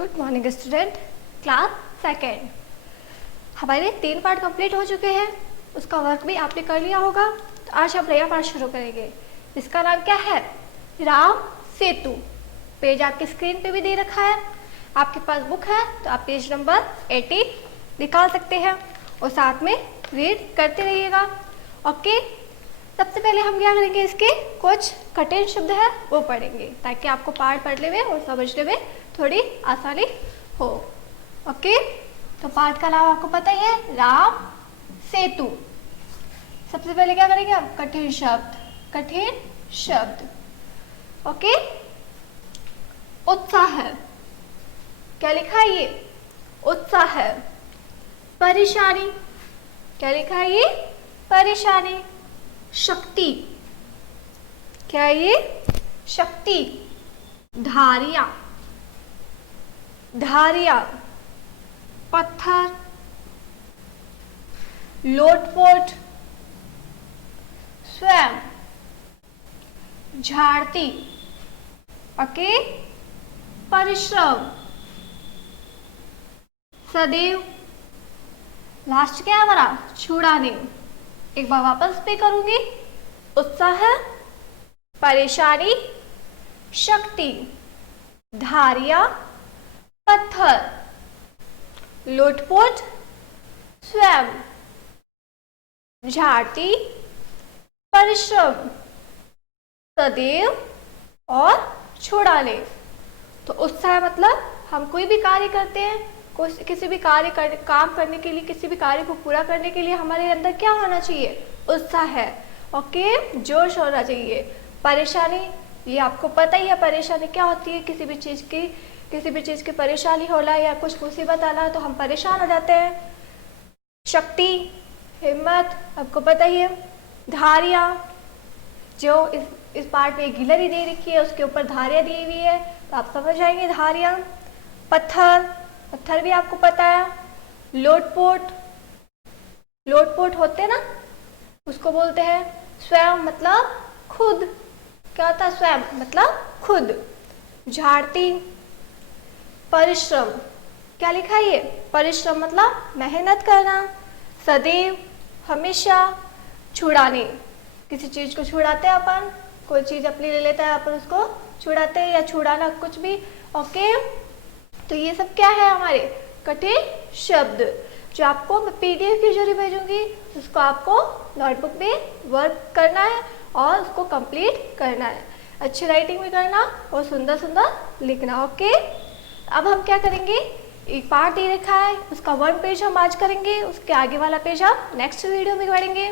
Good morning student, class second. हमारे 3 part complete हो चुके हैं, उसका वर्क भी आपने कर लिया होगा। तो आज हम नया पार्ट शुरू करेंगे। इसका नाम क्या है? राम सेतु। पेज आपकी स्क्रीन पे भी दे रखा है। आपके पास बुक है तो आप पेज नंबर 18 निकाल सकते हैं और साथ में रीड करते रहिएगा। ओके, सबसे पहले हम क्या करेंगे, इसके कुछ कठिन शब्द है वो पढ़ेंगे ताकि आपको पार्ट पढ़ने में और समझने में थोड़ी आसानी हो। ओके, तो पार्ट का नाम आपको पता ही है, राम सेतु। सबसे पहले क्या करेंगे हम? कठिन शब्द, कठिन शब्द। ओके, उत्साह, क्या लिखा है ये? उत्साह। परेशानी, क्या लिखा है ये? परेशानी। शक्ति, क्या है ये? शक्ति। धारियां, धारियां। पत्थर, लोटपोट, स्वयं, झाड़ती। ओके, परिश्रम, सदैव। लास्ट क्या है हमारा? छुड़ाने। एक बार वापस पे करूंगी। उत्साह, परेशानी, शक्ति, धारियां, पत्थर, लोटपोट, स्वयं, झाड़ती, परिश्रम, सदैव और छुड़ाने। तो उत्साह मतलब हम कोई भी कार्य करते हैं, किसी भी काम करने के लिए, किसी भी कार्य को पूरा करने के लिए हमारे अंदर क्या होना चाहिए? उत्साह है। ओके, जोश होना चाहिए। परेशानी, ये आपको पता ही है परेशानी क्या होती है। किसी भी चीज़ की परेशानी होला या कुछ मुसीबत आना तो हम परेशान हो जाते हैं। शक्ति, हिम्मत, आपको पता ही है। धारियां, जो इस पार्ट में गिलहरी दे रखी है उसके ऊपर धारियां दी हुई है तो आप समझ जाएंगे धारियां। पत्थर, पत्थर भी आपको पता है। लोटपोट, लोटपोट होते ना, उसको बोलते हैं स्वयं, मतलब खुद। क्या होता है? स्वयं मतलब खुद। झाड़ती, परिश्रम, क्या लिखा है ये? परिश्रम मतलब मेहनत करना। सदैव, हमेशा। छुड़ाने, किसी चीज को छुड़ाते हैं अपन, कोई चीज अपनी ले लेता है अपन उसको छुड़ाते हैं, या छुड़ाना कुछ भी। ओके, तो ये सब क्या है हमारे? कठिन शब्द, जो आपको मैं PDF के जरिए भेजूंगी। उसको आपको नोटबुक में वर्क करना है और उसको कंप्लीट करना है। अच्छी राइटिंग में करना और सुंदर सुंदर लिखना। ओके, अब हम क्या करेंगे, एक पार्ट दे रखा है उसका 1 पेज हम आज करेंगे, उसके आगे वाला पेज हम नेक्स्ट वीडियो में पढ़ेंगे।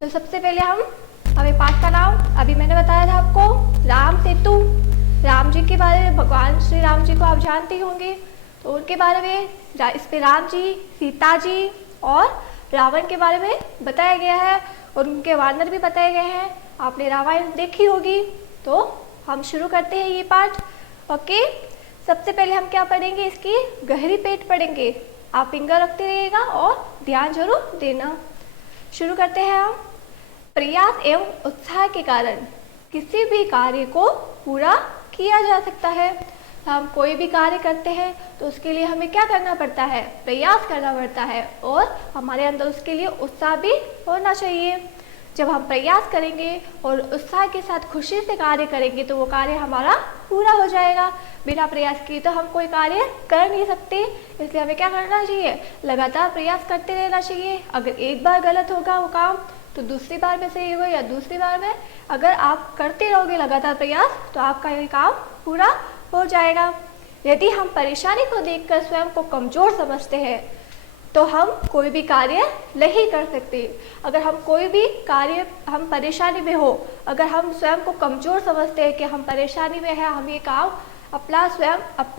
तो सबसे पहले हमें पार्ट का नाम अभी मैंने बताया था आपको, राम सेतु। राम जी के बारे में, भगवान श्री राम जी को आप जानते होंगे, तो उनके बारे में इस पे राम जी, सीता जी और रावण के बारे में बताया गया है और उनके वानर भी बताए गए हैं। आपने रामायण देखी होगी। तो हम शुरू करते हैं ये पार्ट। ओके, सबसे पहले हम क्या पढ़ेंगे, इसकी गहरी पेट पढ़ेंगे। आप फिंगर रखते रहिएगा और ध्यान जरूर देना। शुरू करते हैं हम। प्रयास एवं उत्साह के कारण किसी भी कार्य को पूरा किया जा सकता है। हम कोई भी कार्य करते हैं तो उसके लिए हमें क्या करना पड़ता है? प्रयास करना पड़ता है और हमारे अंदर उसके लिए उत्साह भी होना चाहिए। जब हम प्रयास करेंगे और उत्साह के साथ खुशी से कार्य करेंगे तो वो कार्य हमारा पूरा हो जाएगा। बिना प्रयास किए तो हम कोई कार्य कर नहीं सकते, इसलिए हमें क्या करना चाहिए? लगातार प्रयास करते रहना चाहिए। अगर एक बार गलत होगा वो काम तो दूसरी बार में सही होगा, या दूसरी बार में अगर आप करते रहोगे लगातार प्रयास तो आपका ये काम पूरा हो जाएगा। यदि हम परेशानी को देखकर स्वयं को कमजोर समझते हैं तो हम कोई भी कार्य नहीं कर सकते। अगर हम कोई भी कार्य, हम परेशानी में हो, अगर हम स्वयं को कमजोर समझते हैं कि हम परेशानी में हैं, हम ये काम अपने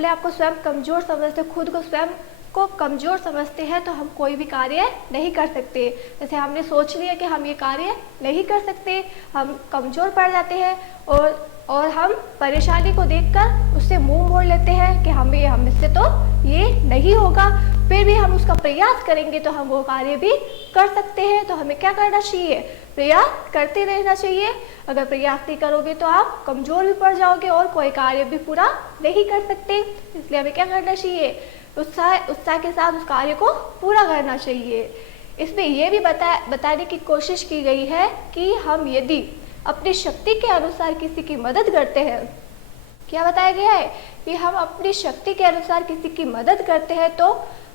आप को स्वयं कमजोर समझते, खुद को स्वयं को कमजोर समझते हैं तो हम कोई भी कार्य नहीं कर सकते। जैसे हमने सोच लिया कि हम ये कार्य नहीं कर सकते, हम कमजोर पड़ जाते हैं और और हम परेशानी को देखकर उससे मुंह मोड़ लेते हैं कि हमसे तो ये नहीं होगा, फिर भी हम उसका प्रयास करेंगे तो हम वो कार्य भी कर सकते हैं। तो हमें क्या करना चाहिए? प्रयास करते रहना चाहिए। अगर प्रयास नहीं करोगे तो आप कमजोर भी पड़ जाओगे और कोई कार्य भी पूरा नहीं कर सकते। इसलिए हमें क्या करना चाहिए? उत्साह के साथ उस कार्य को पूरा करना चाहिए। इसमें यह भी बताने की कोशिश की गई है कि हम यदि अपनी शक्ति के अनुसार किसी की मदद करते हैं, क्या बताया गया है कि हम अपनी शक्ति के अनुसार किसी की मदद करते हैं तो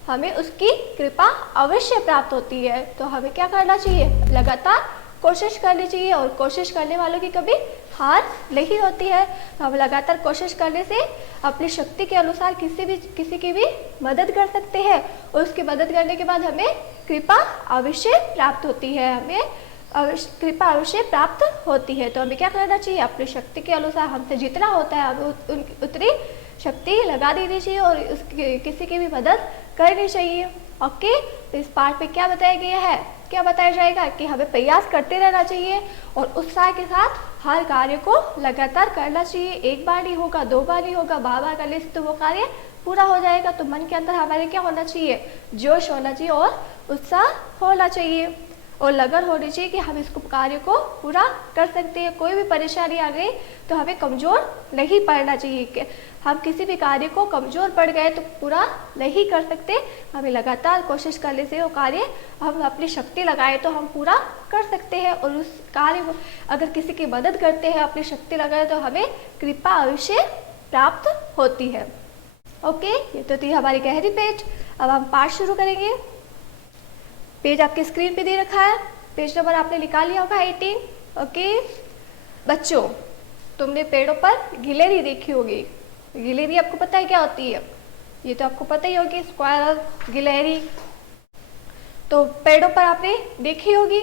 हमें उसकी कृपा अवश्य प्राप्त होती है। तो हमें क्या करना चाहिए? लगातार कोशिश करनी चाहिए और कोशिश करने वालों की कभी हार नहीं होती है। तो हम लगातार कोशिश करने से अपनी शक्ति के अनुसार किसी की भी मदद कर सकते हैं और उसकी मदद करने के बाद हमें कृपा अवश्य प्राप्त होती है, कृपा अवश्य प्राप्त होती है। तो हमें क्या करना चाहिए? अपनी शक्ति के अनुसार हमसे जितना होता है हमें उतनी शक्ति लगा देनी चाहिए और किसी की भी मदद करनी चाहिए। ओके, तो इस पार्ट में क्या बताया गया है? क्या बताया जाएगा कि हमें प्रयास करते रहना चाहिए और उत्साह के साथ हर कार्य को लगातार करना चाहिए। एक बार नहीं होगा, दो बार नहीं होगा, बार बार करने से तो वो कार्य पूरा हो जाएगा। तो मन के अंदर हमारे क्या होना चाहिए? जोश होना चाहिए और उत्साह होना चाहिए और लगन होनी चाहिए कि हम इसको कार्य को पूरा कर सकते हैं। कोई भी परेशानी आ गई तो हमें कमज़ोर नहीं पड़ना चाहिए कि हम किसी भी कार्य को कमज़ोर पड़ गए तो पूरा नहीं कर सकते। हमें लगातार कोशिश करने से वो कार्य हम अपनी शक्ति लगाए तो हम पूरा कर सकते हैं और उस कार्य को अगर किसी की मदद करते हैं अपनी शक्ति लगाए तो हमें कृपा अवश्य प्राप्त होती है। ओके, ये तो थी हमारी गहरी पेज। अब हम पाठ शुरू करेंगे। पेज आपके स्क्रीन पे दे रखा है, पेज नंबर आपने निकाल लिया होगा 18। ओके बच्चों, तुमने पेड़ों पर गिलहरी देखी होगी। गिलहरी आपको पता है क्या होती है? ये तो आपको पता ही होगी, स्क्वायरल, गिलहरी तो पेड़ों पर आपने देखी होगी।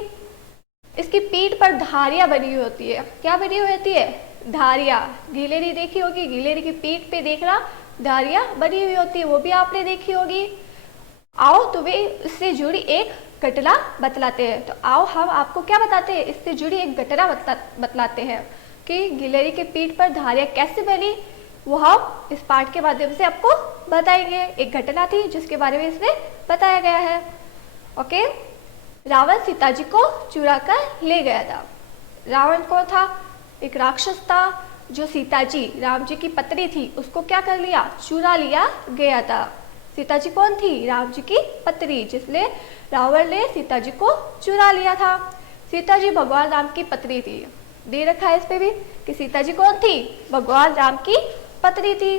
इसकी पीठ पर धारियां बनी हुई होती है। क्या बनी हुई होती है? धारियां। गिलहरी देखी होगी, गिलहरी की पीठ पे देखना धारियां बनी हुई होती है, वो भी आपने देखी होगी। आओ तुम्हें इससे जुड़ी एक घटना बतलाते हैं। तो आओ हम आपको क्या बताते हैं? इससे जुड़ी एक घटना बतलाते हैं कि गिलहरी के पीठ पर धारियां कैसे बनी, वो हम इस पाठ के माध्यम से आपको बताएंगे। एक घटना थी जिसके बारे में इसमें बताया गया है। ओके, रावण सीता जी को चुरा कर ले गया था। रावण कौन था? एक राक्षस था जो सीता जी, राम जी की पत्नी थी, उसको क्या कर लिया? चुरा लिया गया था। सीता जी कौन थी? राम जी की पत्नी, जिसने रावण ने सीता जी को चुरा लिया था। सीता जी भगवान राम की पत्नी थी। दे रखा है इस पे भी कि सीता जी कौन थी? भगवान राम की पत्नी थी।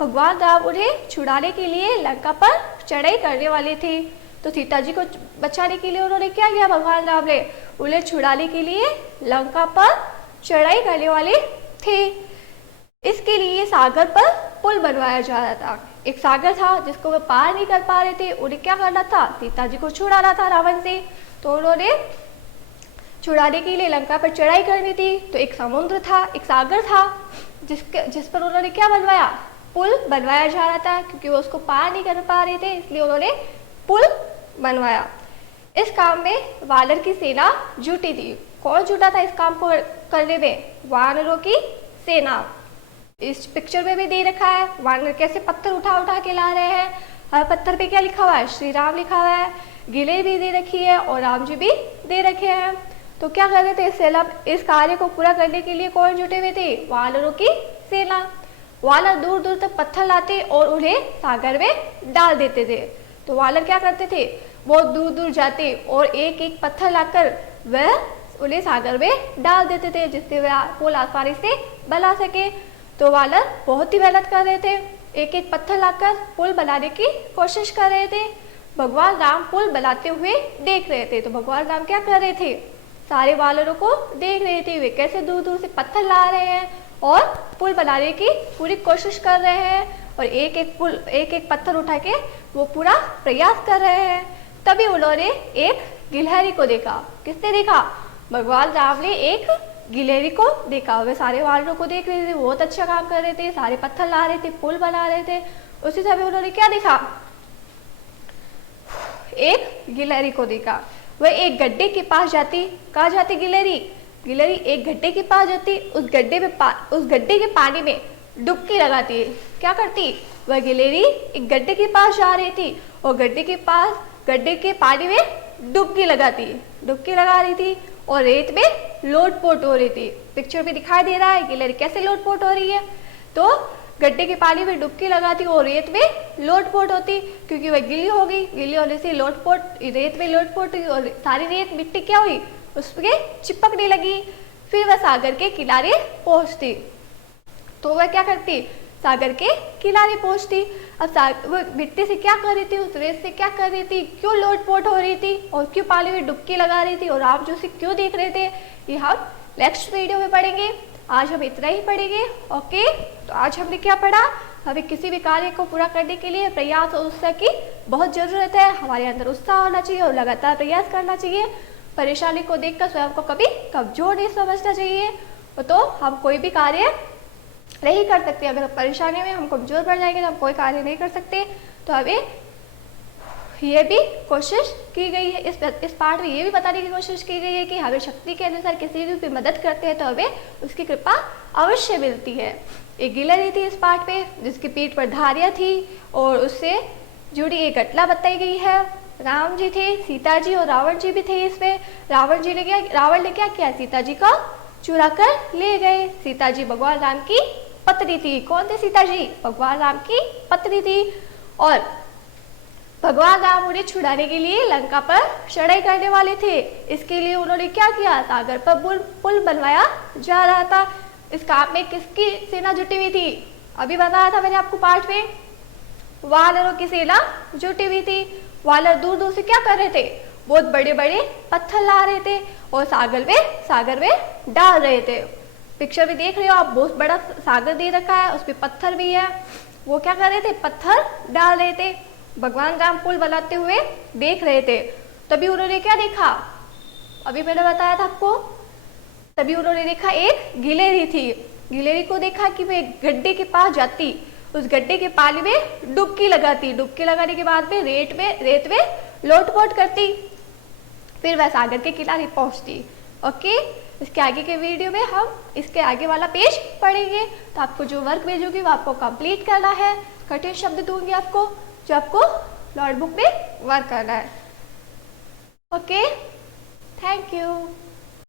भगवान राम उन्हें छुड़ाने के लिए लंका पर चढ़ाई करने वाले थे। तो सीता जी को बचाने के लिए उन्होंने क्या किया? भगवान राम ने उन्हें छुड़ाने के लिए लंका पर चढ़ाई करने वाले थे। इसके लिए सागर पर पुल बनवाया जा रहा था। एक सागर था जिसको वे पार नहीं कर पा रहे थे। उन्हें क्या करना था? सीता जी को छुड़ाना था रावण से। तो उन्होंने छुड़ाने के लिए लंका पर चढ़ाई करनी थी। तो एक समुद्र था, एक सागर था जिस पर उन्होंने क्या बनवाया? पुल बनवाया जा रहा था, क्योंकि वो उसको पार नहीं कर पा रहे थे, इसलिए उन्होंने पुल बनवाया। इस काम में वानर की सेना जुटी थी। कौन जुटा था इस काम को करने में? वानरों की सेना। इस पिक्चर में भी दे रखा है वानर कैसे पत्थर उठा उठा के ला रहे हैं। हर पत्थर पे क्या लिखा हुआ है? श्री राम लिखा हुआ है। गिले भी दे रखी है और राम जी भी दे रखे हैं। तो क्या कर रहे थे? सेना, इस कार्य को पूरा करने के लिए कौन जुटे हुए थे? वानरों की सेना। वानर दूर दूर तक पत्थर लाते और उन्हें सागर में डाल देते थे। तो वानर क्या करते थे? बहुत दूर दूर जाते और एक एक पत्थर लाकर वह उन्हें सागर में डाल देते थे, जिससे वह पुल आसानी से बना सके। तो वानर बहुत ही मेहनत कर रहे थे, एक एक पत्थर लाकर पुल बनाने की कोशिश कर रहे थे। भगवान राम पुल बनाते हुए देख रहे थे। तो भगवान राम क्या कर रहे थे? सारे वानरों को देख रहे थे, वे कैसे दूर दूर से पत्थर ला रहे हैं और पुल बनाने की पूरी कोशिश कर रहे हैं और एक एक पत्थर उठा के वो पूरा प्रयास कर रहे हैं। तभी उन्होंने एक गिलहरी को देखा। किसने देखा? भगवान राम ने एक गिलहरी को देखा। वे सारे वानरों को देख रहे थे, बहुत अच्छा काम कर रहे थे, सारे पत्थर ला रहे थे, पुल बना रहे थे। उसी समय उन्होंने क्या देखा? एक गिलहरी को देखा। वह एक गड्ढे के पास जाती। कहाँ जाती गिलहरी? गिलहरी एक गड्ढे के पास जाती, उस गड्ढे के पानी में डुबकी लगाती। क्या करती? वह गिलहरी एक गड्ढे के पास जा रही थी और गड्ढे के पानी में डुबकी लगा रही थी और रेत में लोटपोट हो रही थी। पिक्चर में दिखाई दे रहा है गिलहरी कैसे लोटपोट हो रही है। तो गड्ढे के पानी में डुबकी लगाती और रेत में लोटपोट होती, क्योंकि वह गीली हो गई। गीली होने से रेत में लोटपोट हुई और सारी रेत मिट्टी क्या हुई, उसके चिपकने लगी। फिर वह सागर के किनारे पहुंचती। तो वह क्या करती? सागर के किनारे पहुंचती। अब वो मिट्टी से क्या कर रही थी, उस रेत से क्या कर रही थी, क्यों लोटपोट हो रही थी और क्यों पानी में डुबकी लगा रही थी और राम जो उसे क्यों देख रहे थे, ये हम नेक्स्ट वीडियो में पढ़ेंगे। आज हम इतना ही पढ़ेंगे। ओके, तो आज हमने क्या पढ़ा? हमें किसी भी कार्य को पूरा करने के लिए प्रयास और उत्साह की बहुत ज़रूरत है। हमारे अंदर उत्साह होना चाहिए और लगातार प्रयास करना चाहिए। परेशानी को देखकर स्वयं को कभी कमजोर नहीं समझना चाहिए। तो हम कोई भी कार्य नहीं कर सकते। अगर परेशानी में हम कमजोर पड़ जाएंगे तो हम कोई कार्य नहीं कर सकते। तो हमें ये भी कोशिश की गई है, इस पाठ में ये भी बताने की कोशिश की गई है कि हमें शक्ति के अनुसार किसी भी मदद करते हैं तो हमें उसकी कृपा अवश्य मिलती है। एक गिलहरी थी इस पाठ में जिसकी पीठ पर धारियाँ थी और उससे जुड़ी एक घटना बताई गई है। राम जी थे, सीता जी और रावण जी भी थे इसमें। रावण ने क्या किया? सीता जी को चुरा कर ले गए। सीता जी भगवान राम की पत्नी थी। कौन थे सीता जी? भगवान राम की पत्नी थी। और भगवान राम उन्हें छुड़ाने के लिए लंका पर चढ़ाई करने वाले थे। इसके लिए उन्होंने क्या किया? सागर पर पुल बनवाया जा रहा था। इस काम में किसकी सेना जुटी हुई थी? अभी बताया था मैंने आपको पाठ में, वानरों की सेना जुटी हुई थी। वानर दूर दूर से क्या कर रहे थे? बहुत बड़े बड़े पत्थर ला रहे थे और सागर में डाल रहे थे। पिक्चर में देख रहे हो आप, बहुत बड़ा सागर दे रखा है, उसमें पत्थर भी है। वो क्या कर रहे थे? पत्थर डाल रहे थे। भगवान राम पुल बनाते हुए देख रहे थे। तभी उन्होंने क्या देखा? अभी मैंने बताया था आपको। तभी उन्होंने देखा एक गिलहरी थी। गिलहरी को देखा कि वह एक गड्ढे के पास जाती, उस गड्ढे के पानी में डुबकी लगाती। डुबकी लगाने के बाद में रेत में लोटपोट करती। फिर वह सागर के किनारे पहुंचती। ओके, इसके आगे के वीडियो में हम इसके आगे वाला पेज पढ़ेंगे। तो आपको जो वर्क भेजूंगी वो आपको कंप्लीट करना है। कठिन शब्द दूंगी आपको जो आपको नोटबुक में वर्क करना है। Okay, thank you.